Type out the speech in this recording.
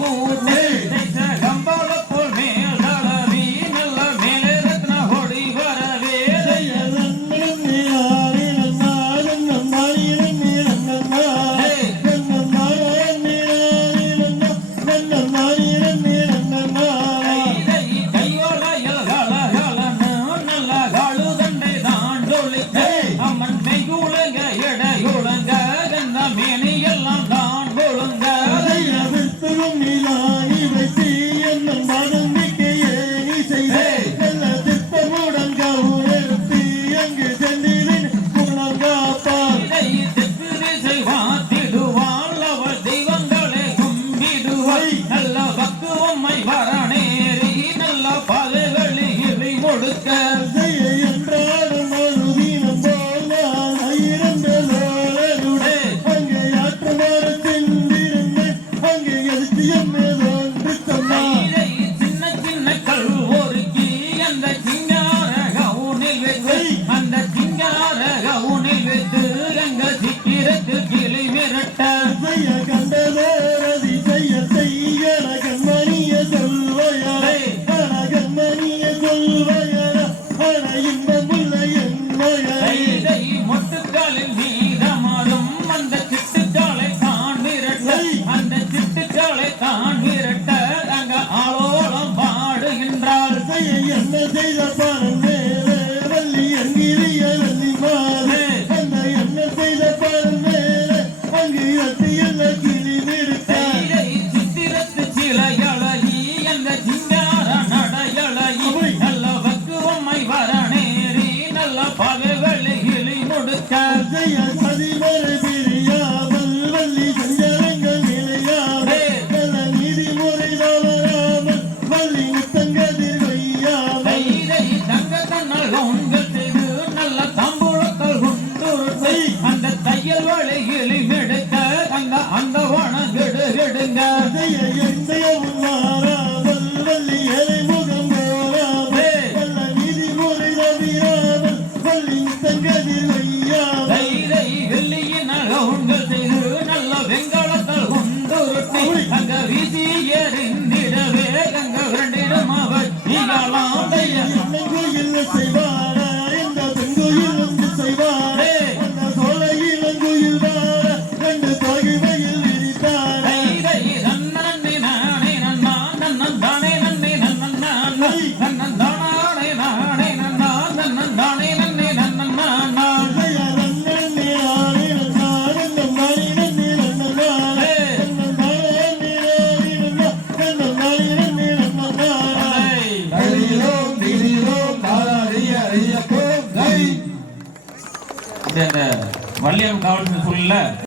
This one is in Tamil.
கூட்டு கம்பால போல் மேல் தளவி நல்ல மேலே ரத்ன ஹோடி வரவே மொட்டுக்காலில் மீதமாறும் அந்த சிட்டுக்காலை தான் விரட்ட அந்த சிட்டுக்காலை தான் விரட்ட அங்க ஆளோளம் பாடுகின்றாள் என்ன செய்த பாருங்க வள்ளி அங்கிரிய வள்ளி மாறு என்ன செய்த பாருங்க அங்கு எல்ல கிளி நிறுத்த சித்திரத்து சிலையழகி அந்த சிங்கார நடையழகி நல்ல வக்குவம்மை வரணேறி நல்ல பகைவழி கிளி முடுக்க அதிபர் பிரியாமல் வள்ளி சஞ்சரங்கள் நிலையாமல் நல்ல நீதிமுறை தவறாமல் வள்ளி முத்தங்கதிர் வையாமல் தங்க தன்னல் உண்கள் செய்து நல்ல தம்புழக்கள் உண்டு அந்த தையல் வழிகிளி மெடுக்க அங்க அந்த வனங்கெடு கெடுங்க மாறாமல் வள்ளி ஏழை முகம் போராமல் நல்ல நீதிமுறை தவிராமல் வள்ளி முத்தங்கதிர் வையாமல் வெள்ளியின் உண்கள் செய்து நல்ல வெங்காளத்தால் உண்டு அங்க வீசி எறிந்திடவே அங்க இரண்டிடம் அவர் கோயில் செய்வாரா இந்த பெண்கோயில் வந்து செய்வாரே அந்த சோலையில் கோயில் வார ரெண்டு தொகைமையில் விரித்தாரே நன்னே நானே நன்னா நன்னன் தானே நன்னே நன்னன் நன்னன் தானே நானே நன்னா நன்னன் தானே நன்னே நன்னன் நானா வள்ளியம் காவல் சொல்லல